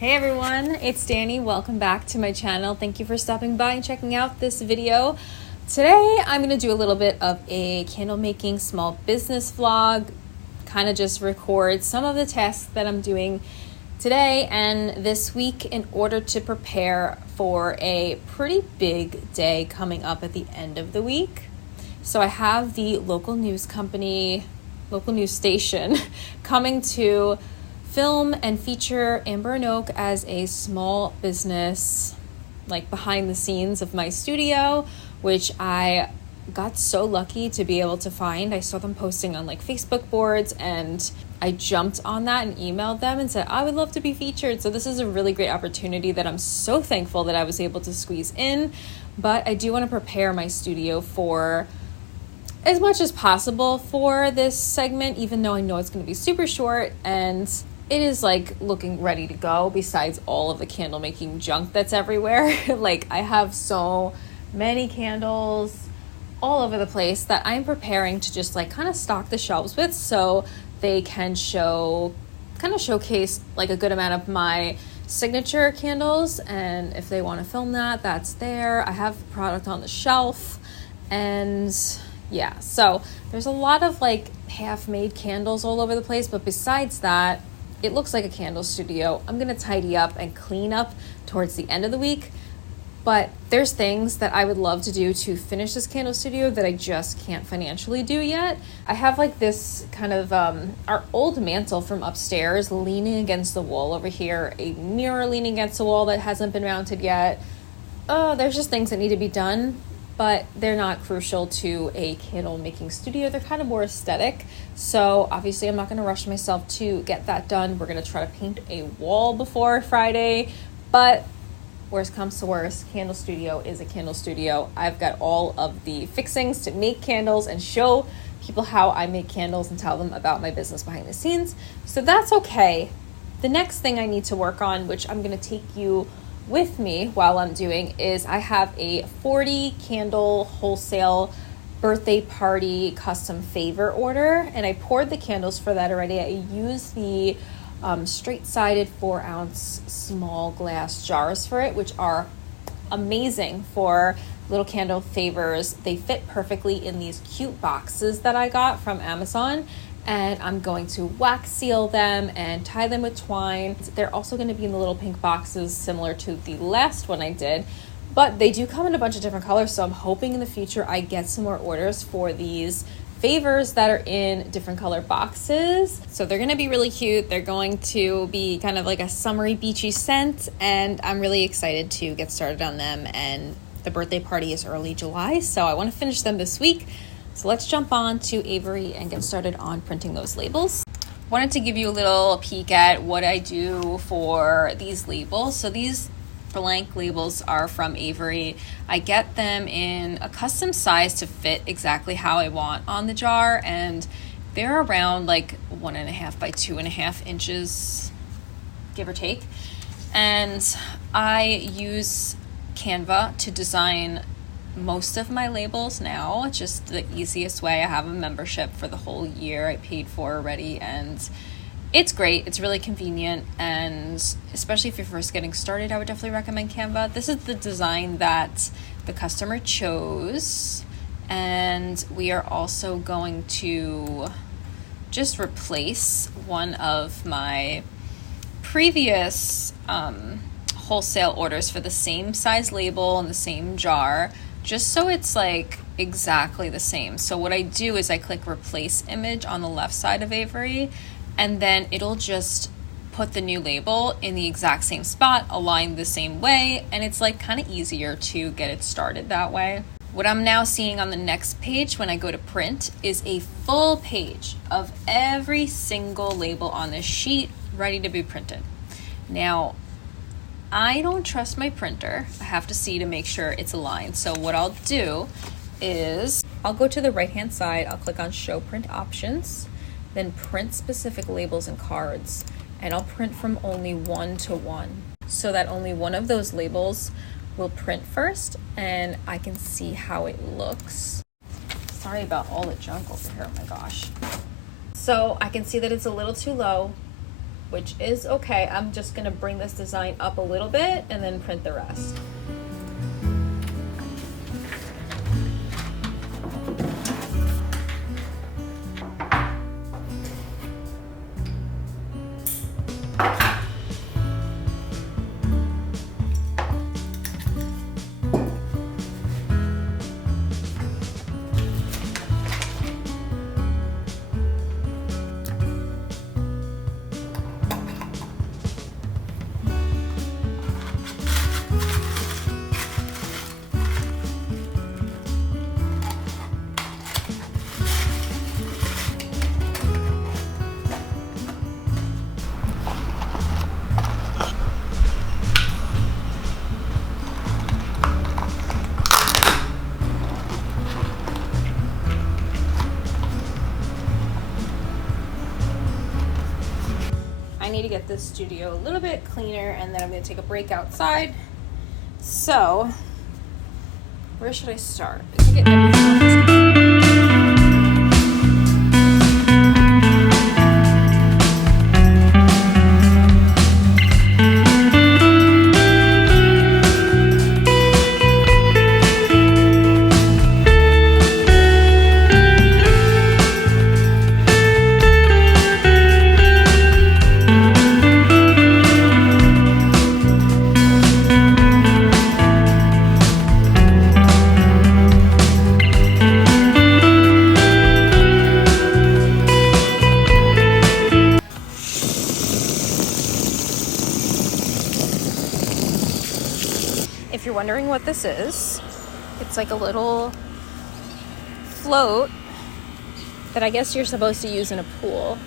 Hey everyone, it's Danny. Welcome back to my channel. Thank you for stopping by and checking out this video. Today I'm going to do a little bit of a candle making small business vlog, kind of just record some of the tasks that I'm doing today and this week in order to prepare for a pretty big day coming up at the end of the week. So I have the local news station coming to film and feature Amber and Oak as a small business, like behind the scenes of my studio, which I got so lucky to be able to find. I saw them posting on like Facebook boards and I jumped on that and emailed them and said, I would love to be featured. So this is a really great opportunity that I'm so thankful that I was able to squeeze in, but I do want to prepare my studio for as much as possible for this segment, even though I know it's going to be super short and it is like looking ready to go besides all of the candle making junk that's everywhere. Like I have so many candles all over the place that I'm preparing to just like kind of stock the shelves with so they can showcase like a good amount of my signature candles, and if they want to film that, that's there. I have product on the shelf, and yeah, so there's a lot of like half-made candles all over the place, but besides that, it looks like a candle studio. I'm gonna tidy up and clean up towards the end of the week, but there's things that I would love to do to finish this candle studio that I just can't financially do yet. I have like this kind of our old mantle from upstairs leaning against the wall over here, a mirror leaning against the wall that hasn't been mounted yet. There's just things that need to be done, but they're not crucial to a candle making studio. They're kind of more aesthetic. So obviously I'm not gonna rush myself to get that done. We're gonna try to paint a wall before Friday, but worst comes to worst, candle studio is a candle studio. I've got all of the fixings to make candles and show people how I make candles and tell them about my business behind the scenes. So that's okay. The next thing I need to work on, which I'm gonna take you with me while I'm doing, is I have a 40 candle wholesale birthday party custom favor order, and I poured the candles for that already. I used the straight-sided 4-ounce small glass jars for it, which are amazing for little candle favors. They fit perfectly in these cute boxes that I got from Amazon, and I'm going to wax seal them and tie them with twine. They're also going to be in the little pink boxes similar to the last one I did, but they do come in a bunch of different colors, so I'm hoping in the future I get some more orders for these favors that are in different color boxes. So they're going to be really cute. They're going to be kind of like a summery beachy scent, and I'm really excited to get started on them. And the birthday party is early July, so I want to finish them this week. So let's jump on to Avery and get started on printing those labels. Wanted to give you a little peek at what I do for these labels. So these blank labels are from Avery. I get them in a custom size to fit exactly how I want on the jar, and they're around like 1.5 by 2.5 inches, give or take. And I use Canva to design most of my labels now. It's just the easiest way. I have a membership for the whole year I paid for already, and it's great. It's really convenient, and especially if you're first getting started, I would definitely recommend Canva. This is the design that the customer chose, and we are also going to just replace one of my previous wholesale orders for the same size label and the same jar, just so it's like exactly the same. So what I do is I click replace image on the left side of Avery, and then it'll just put the new label in the exact same spot, aligned the same way, and it's like kind of easier to get it started that way. What I'm now seeing on the next page when I go to print is a full page of every single label on this sheet ready to be printed. Now, I don't trust my printer. I have to see to make sure it's aligned. So what I'll do is I'll go to the right-hand side, I'll click on show print options, then print specific labels and cards, and I'll print from only 1 to 1 so that only one of those labels will print first and I can see how it looks. Sorry about all the junk over here, oh my gosh. So I can see that it's a little too low. which is okay. I'm just gonna bring this design up a little bit and then print the rest. I need to get this studio a little bit cleaner, and then I'm going to take a break outside. So, where should I start? I can get everything. If you're wondering what this is, it's like a little float that I guess you're supposed to use in a pool.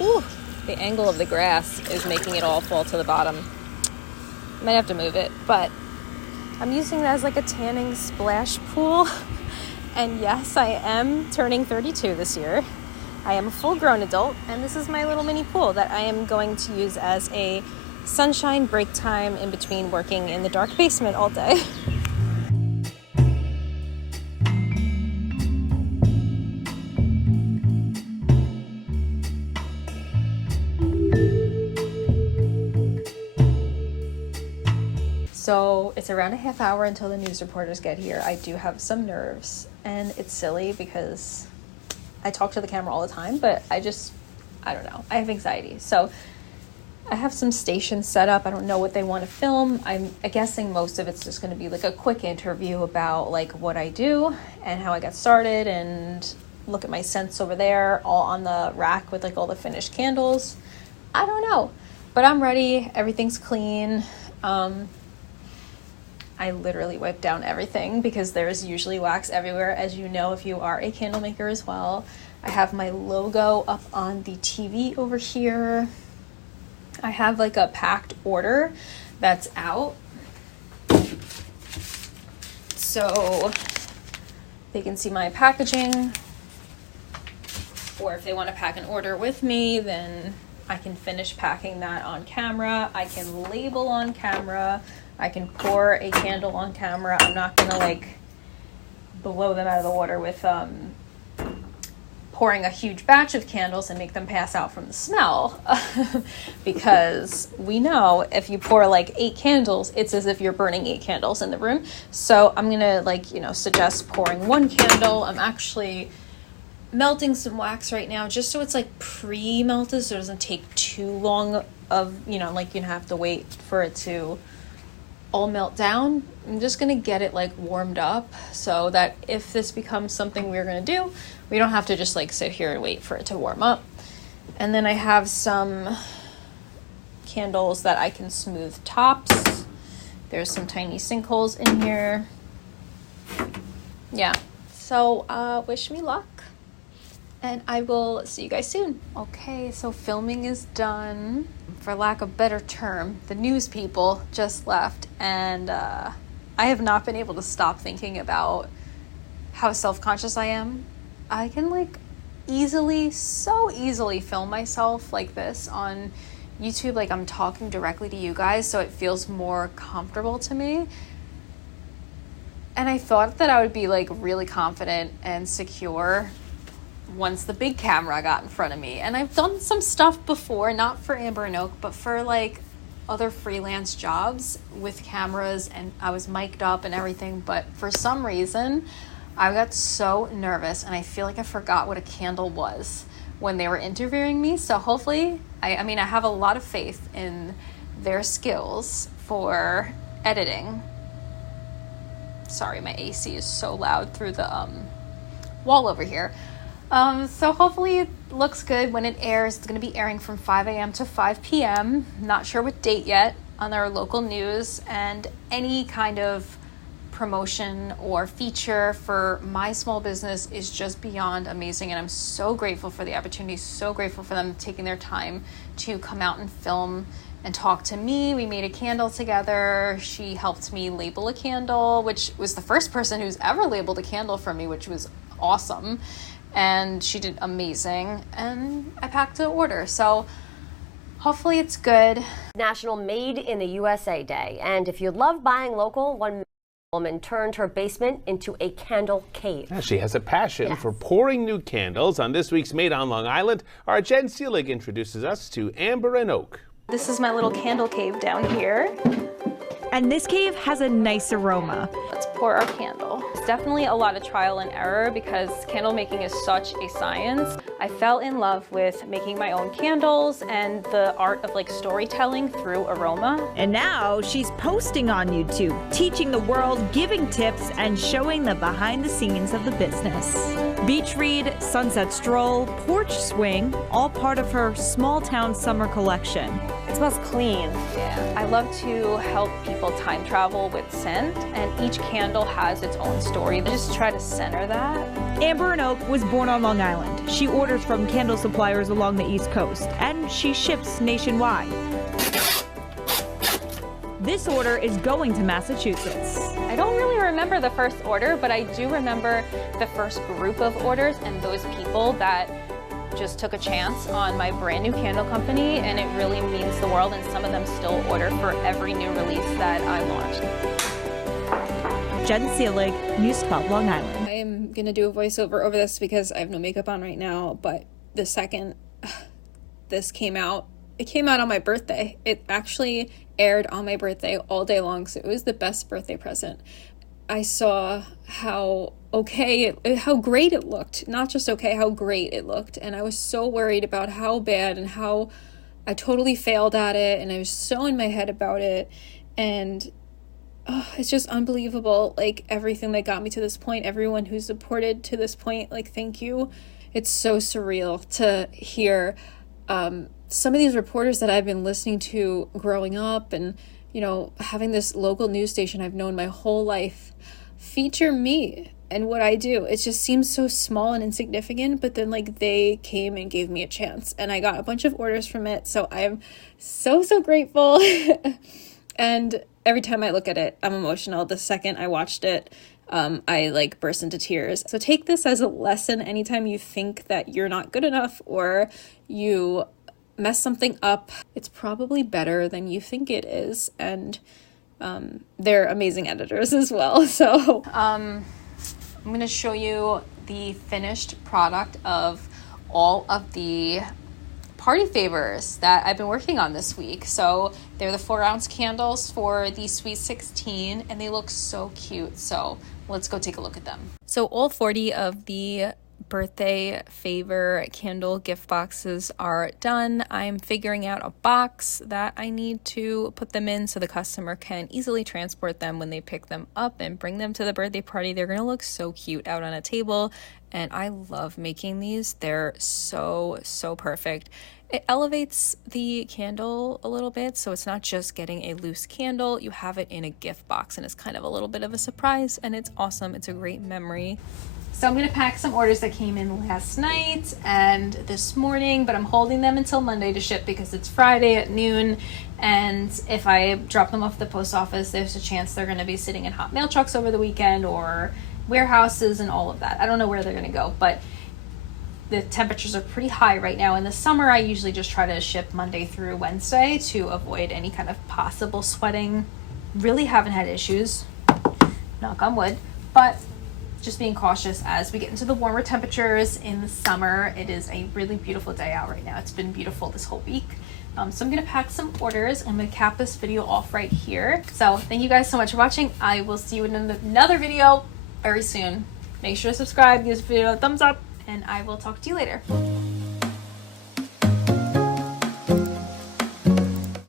Ooh, the angle of the grass is making it all fall to the bottom. Might have to move it, but I'm using it as like a tanning splash pool. And yes, I am turning 32 this year. I am a full-grown adult, and this is my little mini pool that I am going to use as a sunshine break time in between working in the dark basement all day. So it's around a half hour until the news reporters get here. I do have some nerves, and it's silly because I talk to the camera all the time, but I don't know. I have anxiety. So I have some stations set up. I don't know what they want to film. I'm guessing most of it's just going to be like a quick interview about like what I do and how I got started, and look at my scents over there, all on the rack with like all the finished candles. I don't know, but I'm ready. Everything's clean. I literally wipe down everything because there's usually wax everywhere, as you know if you are a candle maker as well. I have my logo up on the TV over here. I have like a packed order that's out, so they can see my packaging, or if they want to pack an order with me, then I can finish packing that on camera. I can label on camera. I can pour a candle on camera. I'm not gonna like blow them out of the water with pouring a huge batch of candles and make them pass out from the smell because we know if you pour like 8 candles, it's as if you're burning 8 candles in the room. So I'm gonna like, suggest pouring 1 candle. I'm actually melting some wax right now just so it's like pre-melted, so it doesn't take too long of, like you have to wait for it to all melt down. I'm just gonna get it like warmed up so that if this becomes something we're gonna do, we don't have to just like sit here and wait for it to warm up. And then I have some candles that I can smooth tops. There's some tiny sinkholes in here. Yeah, so wish me luck, and I will see you guys soon. Okay, so filming is done. For lack of a better term, the news people just left, and I have not been able to stop thinking about how self-conscious I am. I can so easily film myself like this on YouTube, like I'm talking directly to you guys, so it feels more comfortable to me. And I thought that I would be like really confident and secure once the big camera got in front of me. And I've done some stuff before, not for Amber and Oak, but for like other freelance jobs with cameras, and I was mic'd up and everything, but for some reason I got so nervous and I feel like I forgot what a candle was when they were interviewing me. So hopefully, I mean, I have a lot of faith in their skills for editing. Sorry, my AC is so loud through the wall over here. So hopefully it looks good when it airs. It's going to be airing from 5 a.m. to 5 p.m. Not sure what date yet, on our local news, and any kind of promotion or feature for my small business is just beyond amazing. And I'm so grateful for the opportunity, so grateful for them taking their time to come out and film and talk to me. We made a candle together. She helped me label a candle, which was the first person who's ever labeled a candle for me, which was awesome. And she did amazing. And I packed an order. So hopefully it's good. National Made in the USA Day. And if you love buying local, one woman turned her basement into a candle cave. Yeah, she has a passion for pouring new candles. On this week's Made on Long Island, our Jen Seelig introduces us to Amber and Oak. This is my little candle cave down here. And this cave has a nice aroma. Let's pour our candle. It's definitely a lot of trial and error because candle making is such a science. I fell in love with making my own candles and the art of like storytelling through aroma. And now she's posting on YouTube, teaching the world, giving tips, and showing the behind the scenes of the business. Beach read, sunset stroll, porch swing, all part of her small town summer collection. It smells clean. Yeah. I love to help people time travel with scent, and each candle has its own story. I just try to center that. Amber and Oak was born on Long Island. She orders from candle suppliers along the East Coast, and she ships nationwide. This order is going to Massachusetts. I don't really remember the first order, but I do remember the first group of orders and those people that just took a chance on my brand new candle company, and it really means the world, and some of them still order for every new release that I launched. Jen Seelig, News 12 Long Island. I am going to do a voiceover over this because I have no makeup on right now, but the second this came out, it came out on my birthday. It actually aired on my birthday all day long, so it was the best birthday present. I saw how great it looked. Not just okay, how great it looked. And I was so worried about how bad and how I totally failed at it. And I was so in my head about it. And it's just unbelievable. Like everything that got me to this point, everyone who supported to this point, like thank you. It's so surreal to hear some of these reporters that I've been listening to growing up, and you know, having this local news station I've known my whole life feature me and what I do. It just seems so small and insignificant, but then like they came and gave me a chance, and I got a bunch of orders from it. So I'm so grateful. And every time I look at it, I'm emotional. The second I watched it, I like burst into tears. So take this as a lesson. Anytime you think that you're not good enough or you mess something up, it's probably better than you think it is. And they're amazing editors as well. So I'm going to show you the finished product of all of the party favors that I've been working on this week. So they're the 4-ounce candles for the Sweet 16, and they look so cute. So let's go take a look at them. So all 40 of the birthday favor candle gift boxes are done. I'm figuring out a box that I need to put them in so the customer can easily transport them when they pick them up and bring them to the birthday party. They're going to look so cute out on a table, and I love making these. They're so perfect. It elevates the candle a little bit, so it's not just getting a loose candle. You have it in a gift box, and it's kind of a little bit of a surprise, and it's awesome. It's a great memory. So I'm going to pack some orders that came in last night and this morning, but I'm holding them until Monday to ship because it's Friday at noon. And if I drop them off at the post office, there's a chance they're going to be sitting in hot mail trucks over the weekend or warehouses and all of that. I don't know where they're going to go, but the temperatures are pretty high right now. In the summer, I usually just try to ship Monday through Wednesday to avoid any kind of possible sweating. Really haven't had issues, knock on wood, but just being cautious as we get into the warmer temperatures in the summer. It is a really beautiful day out right now. It's been beautiful this whole week. So I'm gonna pack some orders. I'm gonna cap this video off right here. So thank you guys so much for watching. I will see you in another video very soon. Make sure to subscribe, give this video a thumbs up, and I will talk to you later.